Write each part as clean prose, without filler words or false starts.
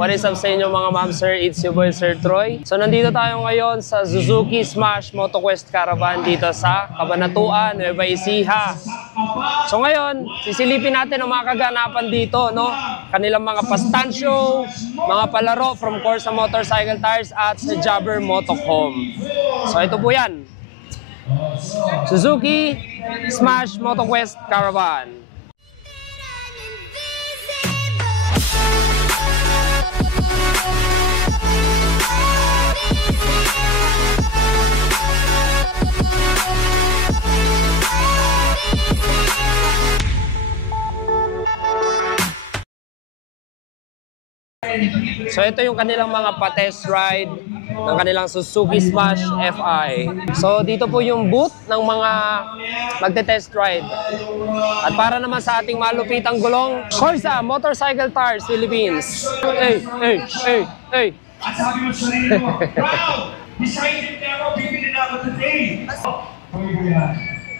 What is up sa inyo mga ma'am sir? It's your boy Sir Troy. So nandito tayo ngayon sa Suzuki Smash MotoQuest Caravan dito sa Cabanatuan, Nueva Ecija. So ngayon, sisilipin natin ang mga kaganapan dito, no? Kanilang mga pa-stand show, mga palaro from Corsa Motorcycle Tires at sa Jobber Motocom. So ito po yan. Suzuki Smash MotoQuest Caravan. So ito yung kanilang mga pa-test ride ng kanilang Suzuki Smash FI. So dito po yung booth ng mga magte-test ride. At para naman sa ating malupitang gulong, Corsa Motorcycle Tires Philippines. Hey, hey, hey, hey. At sabi mo sa rin mo, wow! Decided na ako, bibili na ako today!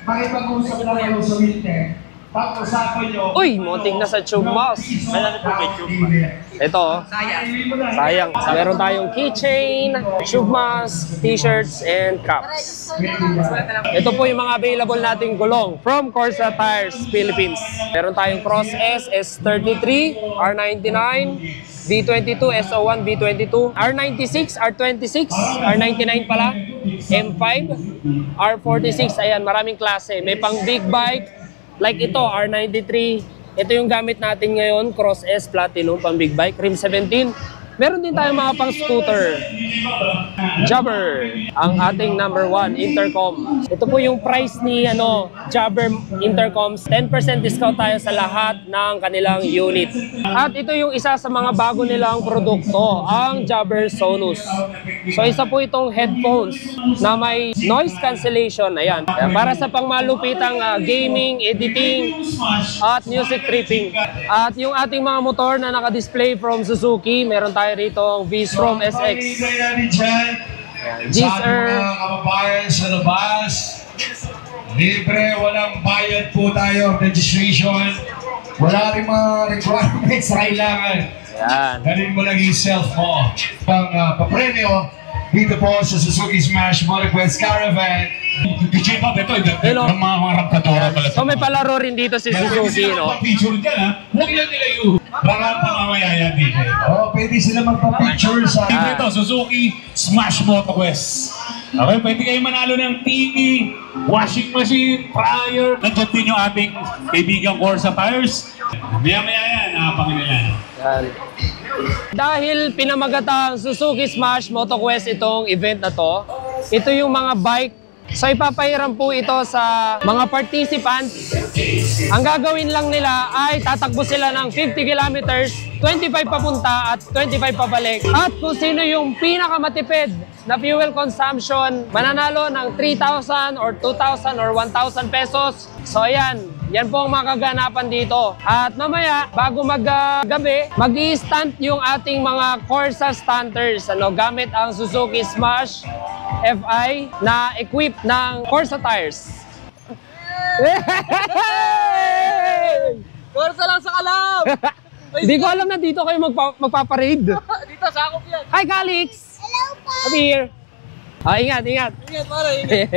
Makipag-usap na kayo sa winter. Pag-usapan nyo... Uy, muntik na sa tube mouse. Ito, sayang. Meron tayong keychain, tube mouse, t-shirts, and caps. Ito po yung mga available nating gulong from Corsa Tires Philippines. Meron tayong Cross S, S33, R99, B22, SO1, B22, R96, R26, R99 pala, M5, R46, ayan, maraming klase. May pang big bike, like ito, R93. Ito yung gamit natin ngayon, Cross S Platinum, pang big bike, Rim 17. Meron din tayong mga pang scooter. Jobber, ang ating #1 intercom. Ito po yung price ni Jobber intercoms. 10% discount tayo sa lahat ng kanilang unit. At ito yung isa sa mga bago nilang produkto, ang Jobber Sonus. So isa po itong headphones na may noise cancellation. Ayan. Para sa pangmalupitang gaming, editing, at music tripping. At yung ating mga motor na naka-display from Suzuki, meron tayo rito ang V-Strom SX. GSR. Mga kababayan sa labas, libre, walang bayad po tayo of registration. Wala rin mga requirements sa kailangan. Dalhin mo lang yung self mo. Pang papremyo dito po sa Suzuki Smash MotoQuest Caravan. Picture pa ito, ang mga rampadora pala. So may palaro rin dito si Suzuki, no? Picture dyan, ha? Huwag lang nila yung mga pamamayaya dito. Oo, pwede sila magpa-picture sa... Dito, Suzuki Smash MotoQuest. Okay, pwede kayo manalo ng TV, washing machine, fryer. Nandiyan din yung ating kaibigang Corsa Tires. Maya-maya yan, nakapangin nila. Dahil pinamagatang Suzuki Smash MotoQuest itong event na to, ito yung mga bike. So ipapahiram po ito sa mga participants. Ang gagawin lang nila ay tatakbo sila ng 50 kilometers, 25 papunta at 25 pabalik. At kung sino yung pinakamatipid na fuel consumption, mananalo ng 3,000 or 2,000 or 1,000 pesos. So ayan, yan po ang mga kaganapan dito. At mamaya, bago maggabi, mag-i-stunt yung ating mga Corsa stunters gamit ang Suzuki Smash FI na equipped ng Corsa Tires. Corsa lang sa kalab! Hindi ko alam na dito kayo magpaparade. Dito, sakop yan. Hi, Calix! Hello po! Come here. Ingat, ingat. Ingat, para, ingat.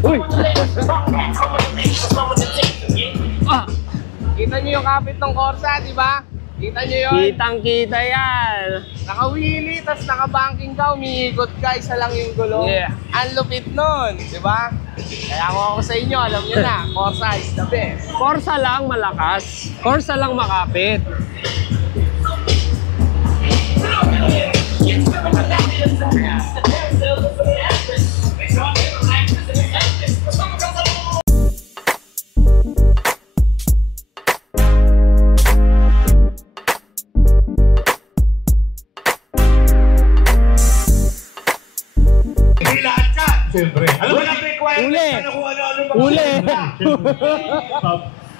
Uy! Kita nyo yung kapit ng Corsa, di ba? Kita nyo yun? Kitang-kita yan. Naka-wheelie, tapos naka-banking ka, umiikot ka, isa lang yung gulong. Yeah. Ang lupit nun, di ba? Kaya kung ako sa inyo, alam nyo na, Corsa is the best. Corsa lang malakas. Corsa lang makapit. Siyempre. Alam mo, Uli! Uli!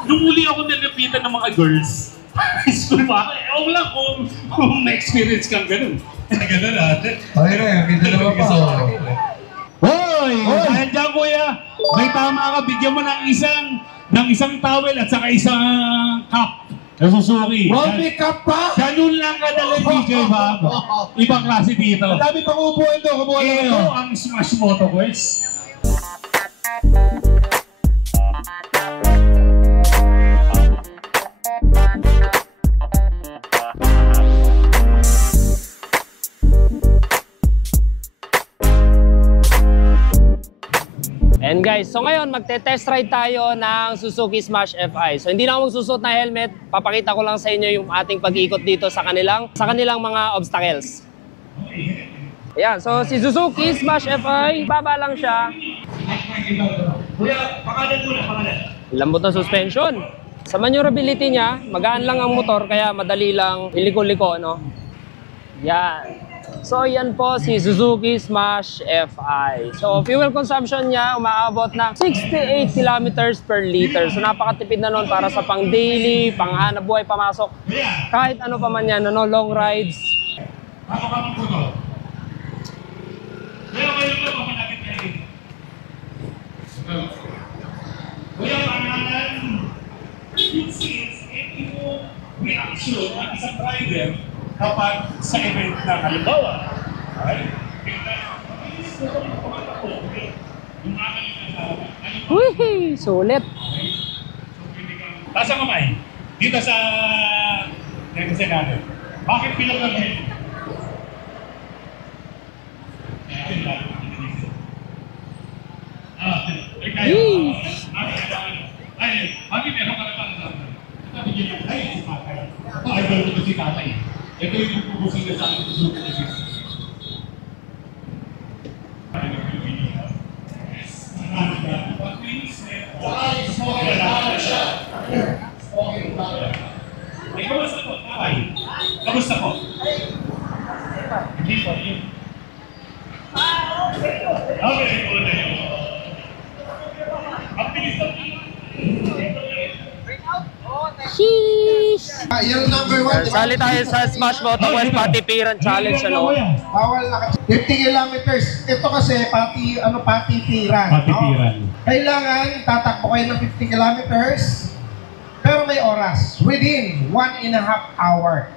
Nung uli ako nalapitan ng mga girls, high school pa ako, ewan lang kung na-experience kang ganun. Ganun natin. Okay na yan, may dalawa pa. Hoy! may tama ka, bigyan mo ng isang towel at saka isang cup na Suzuki. World Cup pa? Ganun lang kadali, DJ Bob. Ibang klase dito. Ang dami pang upuan doon. Kumuha lang Ito ito. ang Smash Moto Quest. And guys, so ngayon magte-test ride tayo ng Suzuki Smash FI. So hindi na ako magsusuot na helmet, papakita ko lang sa inyo yung ating pag-ikot dito sa kanilang mga obstacles. Ayan, so si Suzuki Smash FI, baba lang siya. Kuya, pangalan muna, pangalan. Lambot ng suspension. Sa maneuverability niya, magaan lang ang motor kaya madali lang iliko-liko, no? Yan. So yan po si Suzuki Smash FI. So fuel consumption niya umaabot ng 68 kilometers per liter. So napakatipid na nun para sa pang daily, pang hanap buhay, pamasok. Kahit ano pa man yan, ano, long rides. Ako ka ng puto. Kuya, kayo ba mamalapit kayo? Kuya, pangalan. It seems, yung reaction ng isang driver kapag sa event na halimbawa. Okay? Wihey! Sulit! Taas ang kamay. Dito sa negosyo natin. Bakit bilang ng head? Bakit meron ka na pang sabi niya, ay, si tatay. Ito, idol ko si tatay. Ito yung pupusin na sa akin sa Suzuki na siya. Kamusta po, tatay? Kamusta po? Hindi po, yun. Okay, po na yun. Ang bilis na. Sheesh! Yung number 1, di ba? Sali tayo sa Smash Moto Quest Patipiran Challenge, ano? Bawal na 50 kilometers. Ito kasi patipiran. Patipiran. No? Kailangan tatakbo kayo ng 50 kilometers pero may oras. Within 1.5 hour.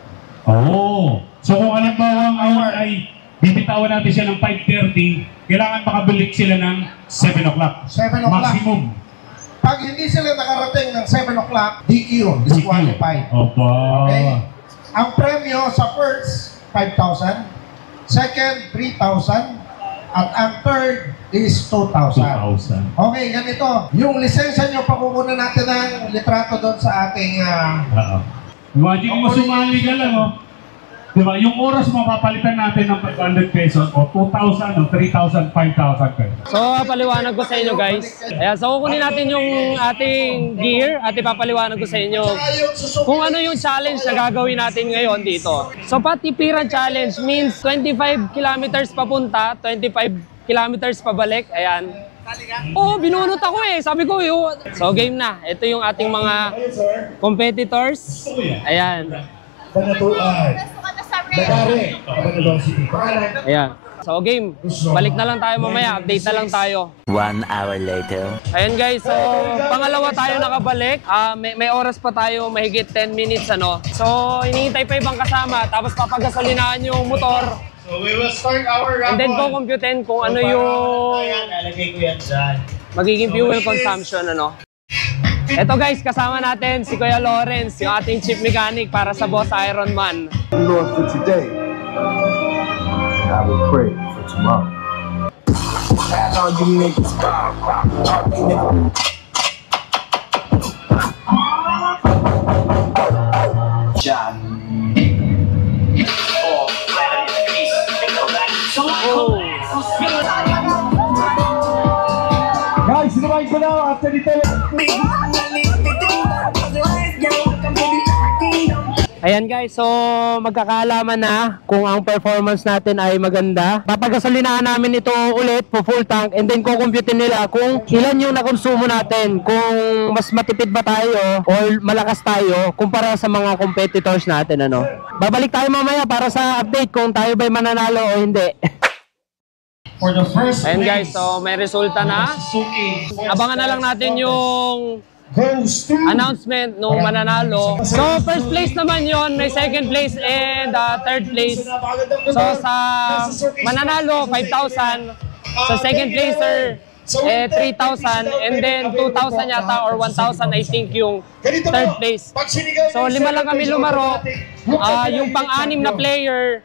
Oo. So kung halimbawa ang hour ay bibitawan natin siya ng 5:30, kailangan makabalik sila ng 7 o'clock. 7 o'clock. Maximum. Pag hindi sila nakarating ng 7 o'clock, DQ, disqualified. Opo. Okay? Ang premyo sa first, 5,000. Second, 3,000. At ang third is 2,000. 2,000. Okay, ganito. Yung lisensya nyo, pakukunan natin ng litrato doon sa ating... Imagine mo sumali ka lang, oh. Diba? Yung oras mapapalitan natin ng 500 pesos o 2,000 o 3,000, 5,000 pesos. So, paliwanag ko sa inyo, guys. Ayan, so kukunin natin yung ating gear at ipapaliwanag ko sa inyo kung ano yung challenge na gagawin natin ngayon dito. So, Patipiran Challenge means 25 kilometers papunta, 25 kilometers pabalik. Ayan. Oo, binunot ako eh. Sabi ko, yun. So, game na. Ito yung ating mga competitors. Ayan. Ayan. So game, balik na lang tayo mamaya, update na lang tayo. 1 hour later. Ayan guys, so pangalawa tayo nakabalik. May oras pa tayo, mahigit 10 minutes ano. So hinihintay pa ibang kasama, tapos papagasolinahan yung motor. So we will start our And then kukumputin kung ano yung magiging fuel consumption ano. Eto guys, kasama natin si Kuya Lawrence, yung ating chief mechanic para sa Boss Iron Man. Lord, for today, I will pray for tomorrow. All you niggas, John. Guys, sinumain ko na after dito. Ayan guys, so magkakaalaman na kung ang performance natin ay maganda. Papagasolinahan namin ito ulit po full tank and then kukumputin nila kung ilan yung nakonsumo natin, kung mas matipid ba tayo or malakas tayo kumpara sa mga competitors natin ano. Babalik tayo mamaya para sa update kung tayo ba'y mananalo o hindi. for the first Ayan place. guys, so may resulta na. Suzuki. Abangan na lang natin yung Goes to announcement nung mananalo. So first place naman yon, may second place and third place. So sa mananalo, 5,000. Sa second placer, 3,000. And then 2,000 yata or 1,000 I think yung third place. So 5 lang kami lumaro. Yung pang-anim na player,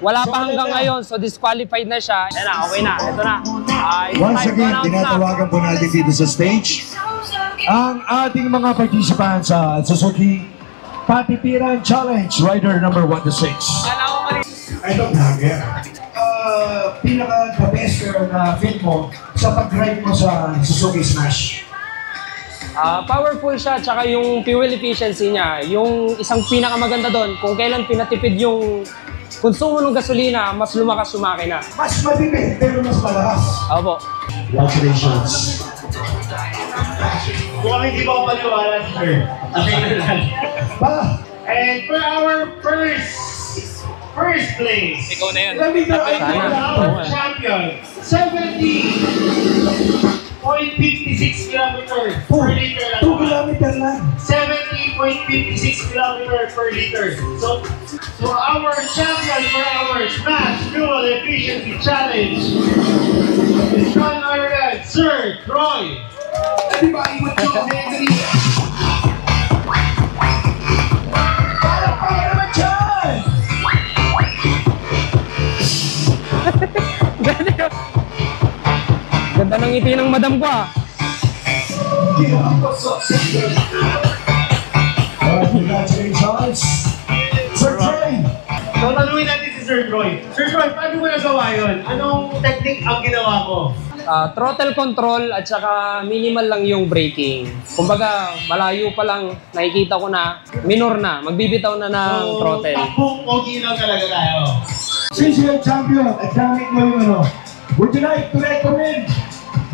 wala pa hanggang ngayon. So disqualified na siya. Ayan na, okay na. Ito na. Once again, tinatawagan po natin dito sa stage ang ating mga participants sa Suzuki Patipiran Challenge, rider number 1 to 6. Ito vlogger. Pinaka-the best na fit mo sa pag-ride mo sa Suzuki Smash. Powerful siya, tsaka yung fuel efficiency niya. Yung isang pinakamaganda doon, kung kailan pinatipid yung konsumo ng gasolina, mas lumakas yung makina. Mas matipid, pero mas malakas. Opo. Congratulations. Kung hindi mo paliwala, sir. And for our first place, Ikaw na yun. let me know Sana. our champion, 70.56 kilometers per liter. 2 kilometer lang. 70.56 kilometers per liter. So our champion for our Smash Fuel Efficiency Challenge is none other than Sir Troy. Everybody with your hands in the air. Para naman dyan! Ganda ng ngiti ng madam ko Congratulations! Sir Trey! So taluin natin si Sir Troy. Sir Troy, paano mo nagawa yun? Anong technique ang ginawa mo? Throttle control at saka minimal lang yung braking. Kumbaga, malayo pa lang, nakikita ko na, minor na, magbibitaw na ng throttle. Takbong pogi lang talaga tayo. Since you're a champion at gamit mo yung ano, would you like to recommend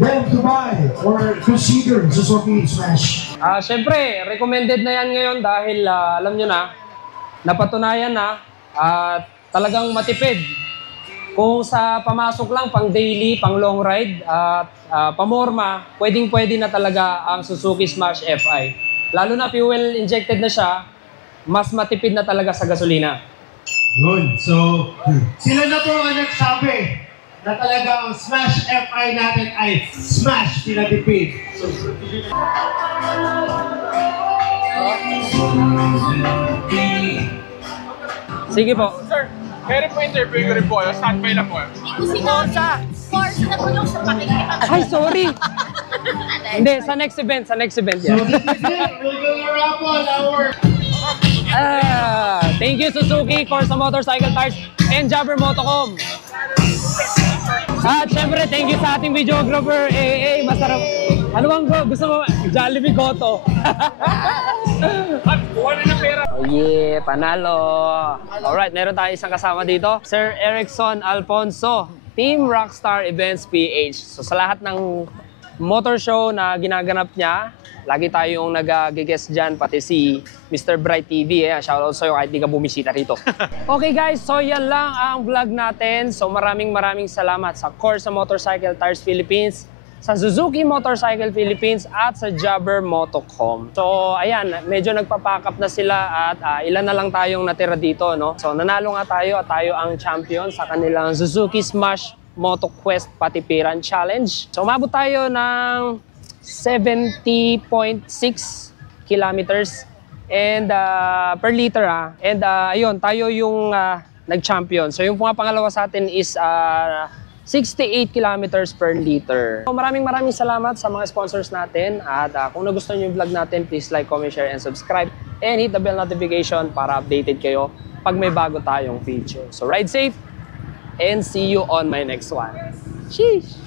them to buy or consider Suzuki Smash? Siyempre, recommended na yan ngayon dahil alam nyo na, napatunayan na, talagang matipid. Kung sa pamasok lang, pang daily, pang long ride, at pamorma, pwedeng-pwede na talaga ang Suzuki Smash FI. Lalo na fuel injected na siya, mas matipid na talaga sa gasolina. Good. So, sila na po ang nagsabi na talaga ang Smash FI natin ay Smash pinatipid. So, Sige po. Sir, meron po interview ko rin po. Standby lang po. Hindi ko sinabi. Force na tulong sa pakikita. Ay, sorry! Hindi, sa next event yan. so this is it. We're gonna wrap on our... Thank you Suzuki, Corsa Motorcycle Tires, and Jabber Motocom. At syempre, thank you sa ating videographer, masarap. Ano bang gusto mo? Jollibee Goto. At buwan na ng pera. Oh yeah, panalo. Alright, meron tayo isang kasama dito. Sir Erickson Alfonso, Team Rockstar Events PH. So sa lahat ng motor show na ginaganap niya, lagi tayong nag-guest dyan, pati si Mr. Bright TV. Shoutout sa'yo kahit di ka bumisita rito. Okay guys, so yan lang ang vlog natin. So maraming salamat sa Corsa Motorcycle Tires Philippines, sa Suzuki Motorcycle Philippines, at sa Jabber Motocom. So ayan, medyo nagpapack up na sila at ilan na lang tayong natira dito, no? So nanalo nga tayo at tayo ang champion sa kanilang Suzuki Smash Moto Quest Patipiran Challenge. So umabot tayo ng 70.6 kilometers and per liter and ayun, tayo yung nag-champion. So yung pangalawa sa atin is 68 kilometers per liter. So maraming salamat sa mga sponsors natin at kung nagustuhan niyo yung vlog natin, please like, comment, share, and subscribe and hit the bell notification para updated kayo pag may bago tayong video. So ride safe and see you on my next one. Sheesh!